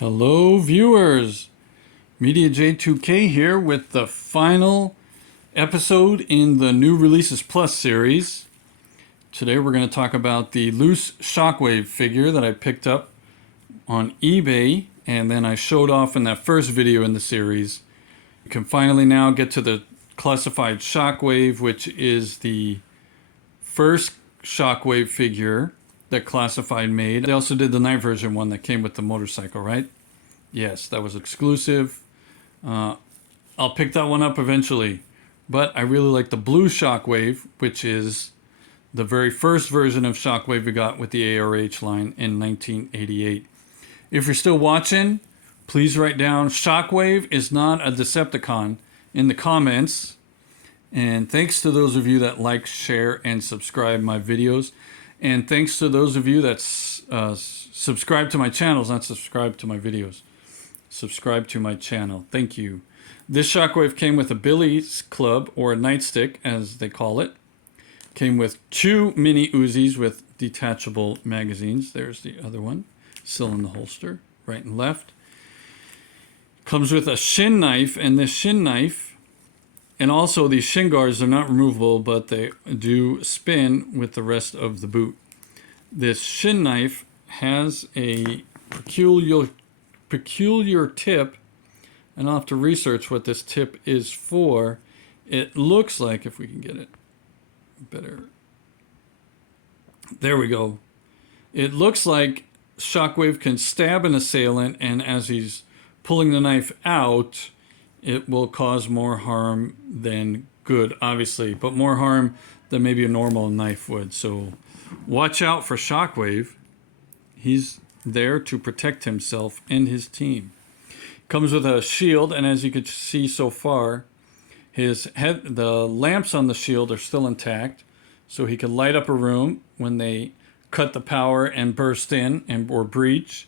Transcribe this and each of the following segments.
Hello viewers, Media J2K here with the final episode in the New Releases Plus series. Today we're going to talk about the loose Shockwave figure that I picked up on eBay and then I showed off in that first video in the series. You can finally now get to the classified Shockwave, which is the first Shockwave figure that Classified made. They also did the night version one that came with the motorcycle, right? Yes, that was exclusive. I'll pick that one up eventually. But I really like the blue Shockwave, which is the very first version of Shockwave we got with the ARH line in 1988. If you're still watching, please write down Shockwave is not a Decepticon in the comments. And thanks to those of you that like, share, and subscribe my videos. And thanks to those of you that subscribe to my channels, not subscribe to my videos. Subscribe to my channel. Thank you. This Shockwave came with a Billy's Club, or a nightstick as they call it. Came with two mini Uzis with detachable magazines. There's the other one, still in the holster, right and left. Comes with a shin knife, and this shin knife, and also these shin guards are not removable, but they do spin with the rest of the boot. This shin knife has a peculiar tip, and I'll have to research what this tip is for. It looks like, if we can get it better, there we go. It looks like Shockwave can stab an assailant, and as he's pulling the knife out, it will cause more harm than good, obviously, but more harm than maybe a normal knife would. So watch out for Shockwave. He's there to protect himself and his team. Comes with a shield, and as you can see so far, the lamps on the shield are still intact, so he can light up a room when they cut the power and burst in or breach.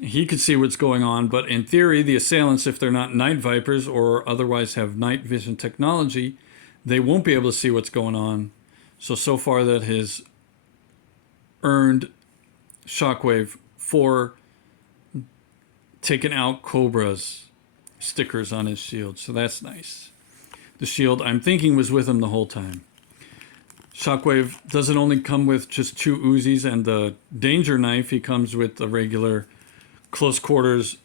He could see what's going on, but in theory, the assailants, if they're not night vipers or otherwise have night vision technology, they won't be able to see what's going on. So far that has earned Shockwave for taking out Cobra's stickers on his shield, so that's nice. The shield, I'm thinking, was with him the whole time. Shockwave doesn't only come with just two Uzis and the danger knife, he comes with the regular close quarters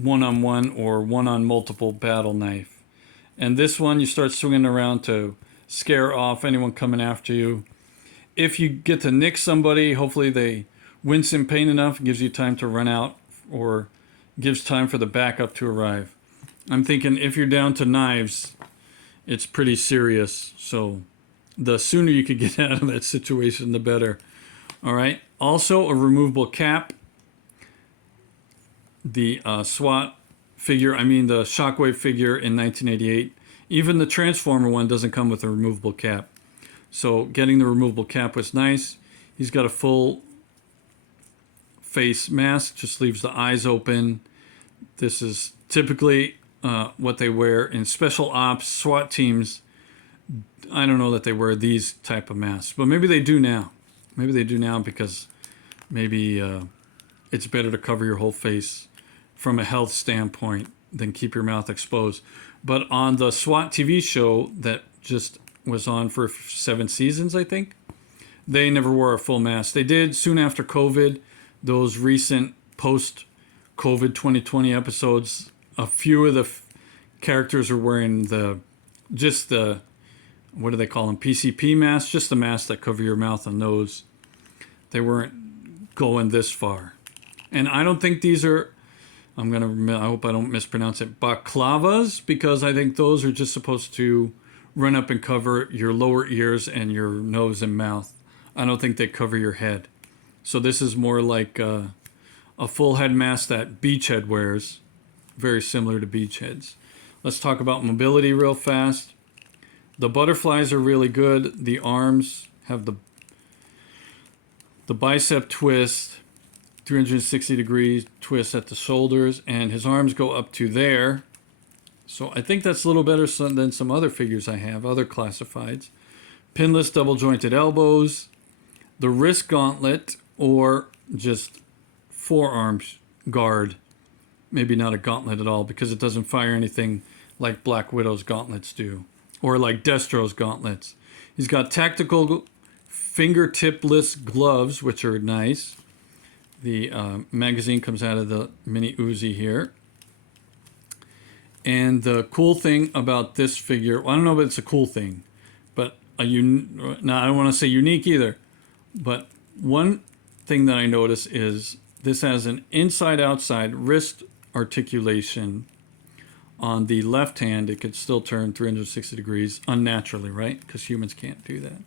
one-on-one or one-on-multiple battle knife. And this one you start swinging around to scare off anyone coming after you. If you get to nick somebody, hopefully they wince in pain enough, gives you time to run out or gives time for the backup to arrive. I'm thinking if you're down to knives, it's pretty serious. So the sooner you could get out of that situation, the better. All right. Also a removable cap. The SWAT figure, the Shockwave figure in 1988. Even the Transformer one doesn't come with a removable cap. So getting the removable cap was nice. He's got a full face mask, just leaves the eyes open. This is typically what they wear in special ops, SWAT teams. I don't know that they wear these type of masks, but maybe they do now. Maybe they do now because maybe it's better to cover your whole face from a health standpoint than keep your mouth exposed. But on the SWAT TV show that just was on for 7 seasons, I think, they never wore a full mask. They did soon after COVID, those recent post-COVID 2020 episodes. A few of the characters are wearing just the, what do they call them, PCP masks, just the masks that cover your mouth and nose. They weren't going this far. And I don't think these are, I hope I don't mispronounce it, balaclavas, because I think those are just supposed to run up and cover your lower ears and your nose and mouth. I don't think they cover your head. So this is more like a full head mask that Beachhead wears, very similar to Beachheads. Let's talk about mobility real fast. The butterflies are really good. The arms have the bicep twist, 360 degree twist at the shoulders, and his arms go up to there. So I think that's a little better than some other figures I have, other classifieds. Pinless double jointed elbows, the wrist gauntlet, or just forearm guard. Maybe not a gauntlet at all, because it doesn't fire anything like Black Widow's gauntlets do, or like Destro's gauntlets. He's got tactical fingertipless gloves, which are nice. The magazine comes out of the mini Uzi here. And the cool thing about this figure, well, I don't know if it's a cool thing, but I don't want to say unique either, but one thing that I notice is this has an inside-outside wrist articulation. On the left hand, it could still turn 360 degrees unnaturally, right? Because humans can't do that.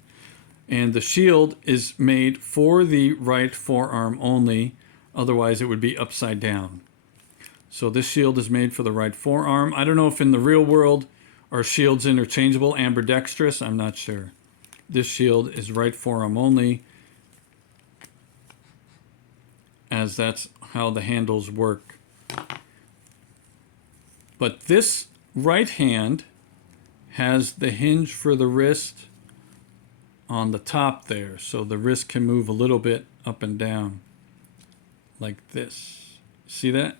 And the shield is made for the right forearm only. Otherwise, it would be upside down. So this shield is made for the right forearm. I don't know if in the real world are shields interchangeable, ambidextrous. I'm not sure. This shield is right forearm only, as that's how the handles work. But this right hand has the hinge for the wrist on the top there, so the wrist can move a little bit up and down like this. See that?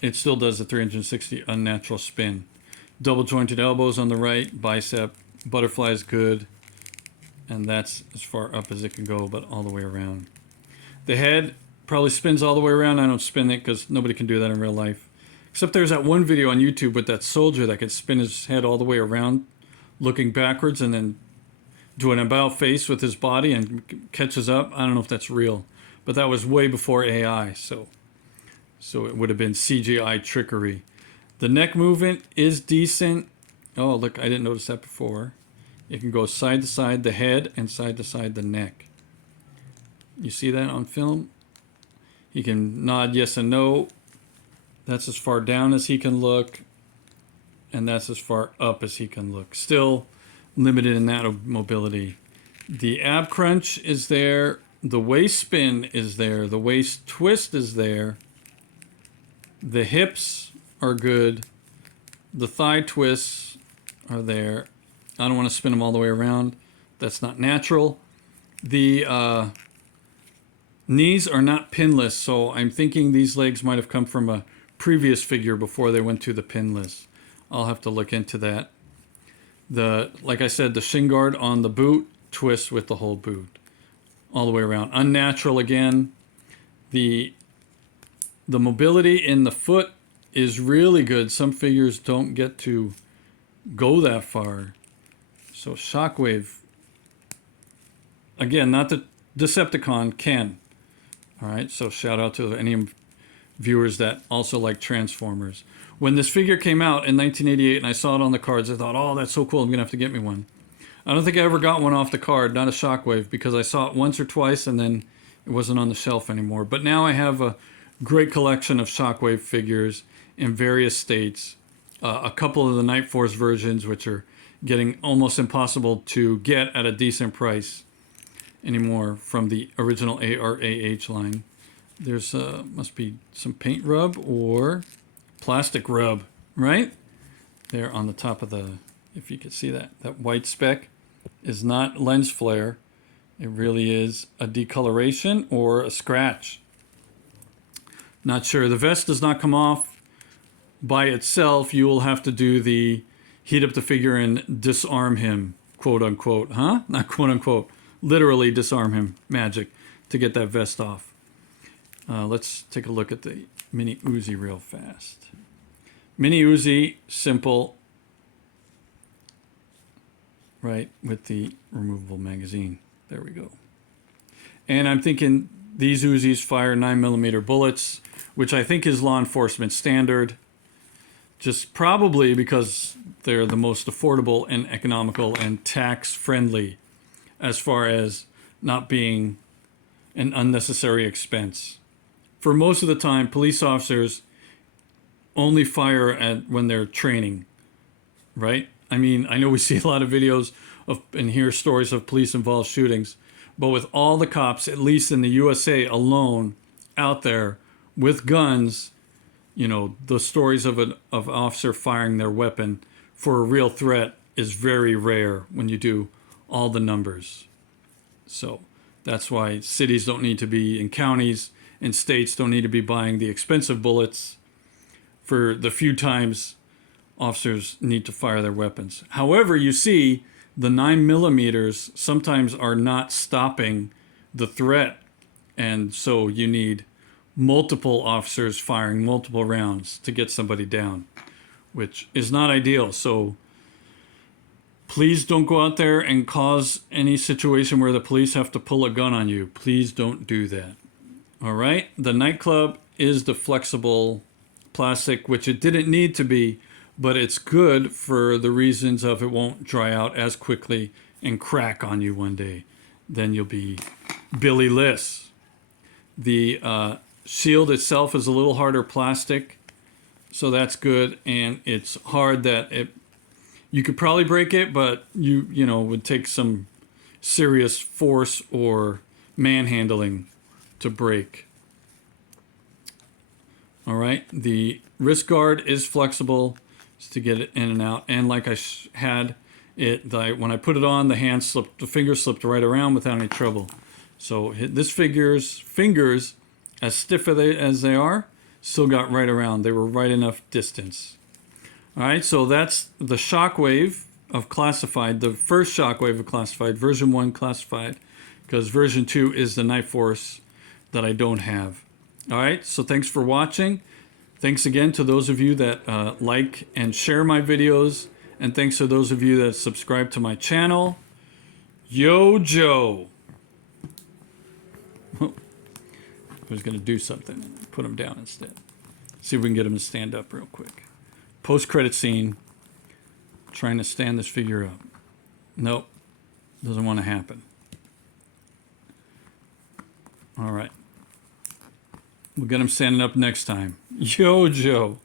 It still does the 360 unnatural spin. Double jointed elbows on the right, bicep, butterfly is good, and that's as far up as it can go, but all the way around. The head probably spins all the way around. I don't spin it because nobody can do that in real life. Except there's that one video on YouTube with that soldier that could spin his head all the way around, looking backwards, and then do an about face with his body and catches up. I don't know if that's real, but that was way before AI, so it would have been CGI trickery. The neck movement is decent. Oh, look, I didn't notice that before. It can go side to side the head and side to side the neck. You see that on film? He can nod yes and no. That's as far down as he can look, and that's as far up as he can look. Still limited in that mobility. The ab crunch is there. The waist spin is there. The waist twist is there. The hips are good. The thigh twists are there. I don't want to spin them all the way around. That's not natural. The knees are not pinless, so I'm thinking these legs might have come from a previous figure before they went to the pinless. I'll have to look into that. Like I said, the shin guard on the boot twists with the whole boot all the way around. Unnatural again. The mobility in the foot is really good. Some figures don't get to go that far. So Shockwave, again, not the Decepticon, can. All right, so shout out to any viewers that also like Transformers. When this figure came out in 1988 and I saw it on the cards, I thought, oh, that's so cool, I'm gonna have to get me one. I don't think I ever got one off the card, not a Shockwave, because I saw it once or twice and then it wasn't on the shelf anymore. But now I have a great collection of Shockwave figures in various states. A couple of the Night Force versions, which are getting almost impossible to get at a decent price anymore from the original ARAH line. There's must be some paint rub or plastic rub, right? There on the top of the, if you could see that white speck is not lens flare. It really is a decoloration or a scratch. Not sure. The vest does not come off by itself. You will have to do the heat up the figure and disarm him, quote unquote, huh? Not quote unquote, literally disarm him magic to get that vest off. Let's take a look at the Mini Uzi real fast. Mini Uzi, simple, right, with the removable magazine. There we go. And I'm thinking these Uzis fire 9mm bullets, which I think is law enforcement standard, just probably because they're the most affordable and economical and tax friendly as far as not being an unnecessary expense. For most of the time, police officers only fire when they're training, right? I mean, I know we see a lot of videos of and hear stories of police-involved shootings, but with all the cops, at least in the USA alone, out there with guns, you know, the stories of an officer firing their weapon for a real threat is very rare when you do all the numbers. So That's why cities don't need to be, and counties and states don't need to be buying the expensive bullets for the few times officers need to fire their weapons. However, you see, the 9mm sometimes are not stopping the threat, and so you need multiple officers firing multiple rounds to get somebody down, which is not ideal. So please don't go out there and cause any situation where the police have to pull a gun on you. Please don't do that. All right, the nightclub is the flexible plastic, which it didn't need to be, but it's good for the reasons of it won't dry out as quickly and crack on you one day. Then you'll be Billy Liss. The shield itself is a little harder plastic, so that's good, and it's hard that you could probably break it, but you would take some serious force or manhandling to break. All right, the wrist guard is flexible to get it in and out, and like I had it, when I put it on, the finger slipped right around without any trouble. So this fingers, as stiff as they are, still got right around. They were right enough distance. All right, so that's the Shockwave of Classified, the first Shockwave of Classified, version 1 Classified, because version 2 is the Knife Force that I don't have. All right, so thanks for watching. Thanks again to those of you that like and share my videos, and thanks to those of you that subscribe to my channel. YoJoe. I was going to do something. Put him down instead. See if we can get him to stand up real quick. Post-credit scene. Trying to stand this figure up. Nope. Doesn't want to happen. All right. We'll get him standing up next time. YoJoe.